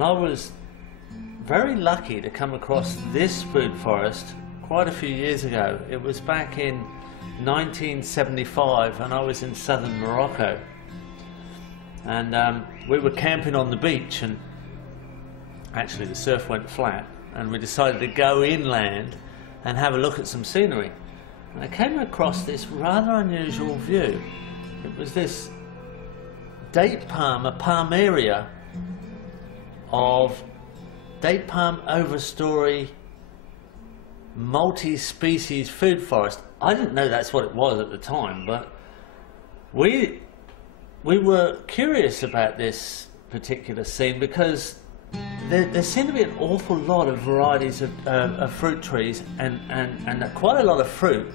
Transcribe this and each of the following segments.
And I was very lucky to come across this food forest quite a few years ago. It was back in 1975 and I was in southern Morocco. And we were camping on the beach, and actually the surf went flat, and we decided to go inland and have a look at some scenery. And I came across this rather unusual view. It was this date palm, a palm area of date palm overstory multi-species food forest. I didn't know that's what it was at the time, but we were curious about this particular scene because there seemed to be an awful lot of varieties of fruit trees and quite a lot of fruit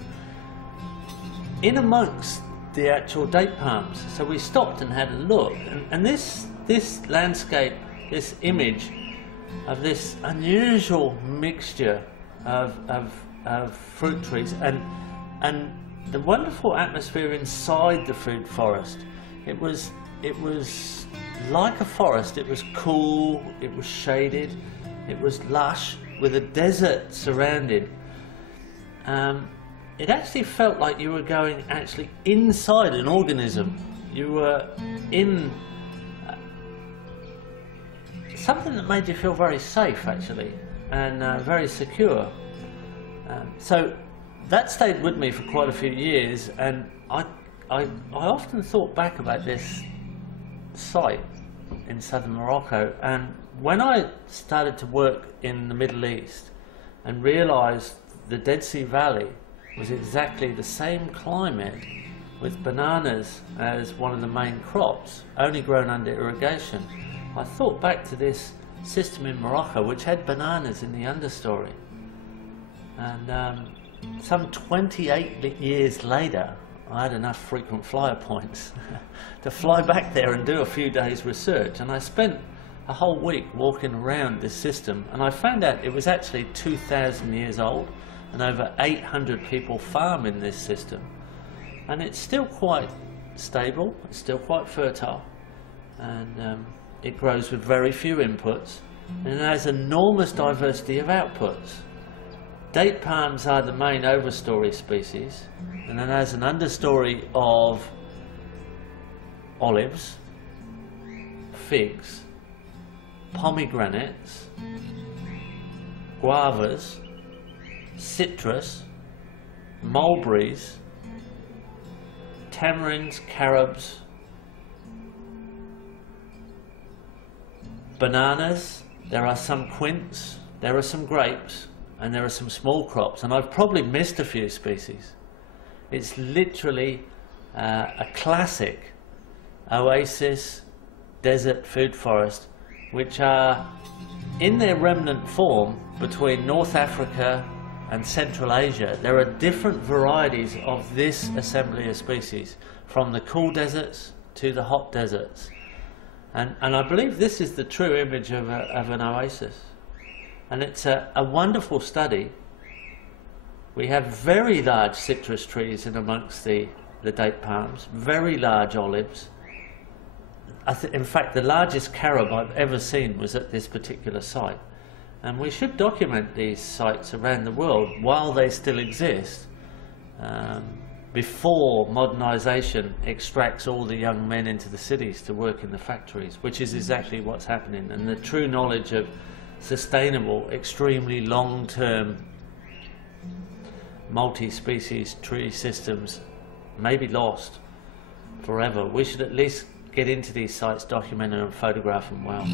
in amongst the actual date palms. So we stopped and had a look, and this landscape, this image of this unusual mixture of fruit trees and the wonderful atmosphere inside the food forest. It was like a forest. It was cool, it was shaded, it was lush with a desert surrounding. It actually felt like you were going actually inside an organism. You were in something that made you feel very safe, actually, and very secure. So that stayed with me for quite a few years, and I often thought back about this site in southern Morocco. And when I started to work in the Middle East and realized the Dead Sea Valley was exactly the same climate, with bananas as one of the main crops, only grown under irrigation, I thought back to this system in Morocco which had bananas in the understory. And some 28 years later, I had enough frequent flyer points to fly back there and do a few days research, and I spent a whole week walking around this system, and I found out it was actually 2,000 years old, and over 800 people farm in this system, and it's still quite stable, it's still quite fertile, and it grows with very few inputs, and it has enormous diversity of outputs. Date palms are the main overstory species, and then has an understory of olives, figs, pomegranates, guavas, citrus, mulberries, tamarinds, carobs, bananas. There are some quince, there are some grapes, and there are some small crops, and I've probably missed a few species. It's literally a classic oasis desert food forest, which are in their remnant form between North Africa and Central Asia. There are different varieties of this assembly of species, from the cool deserts to the hot deserts, and I believe this is the true image of an oasis. And it's a wonderful study. We have very large citrus trees in amongst the date palms, very large olives. In fact, the largest carob I've ever seen was at this particular site. And we should document these sites around the world while they still exist, before modernisation extracts all the young men into the cities to work in the factories, which is exactly what's happening. And the true knowledge of sustainable, extremely long-term multi-species tree systems may be lost forever. We should at least get into these sites, document them and photograph them well.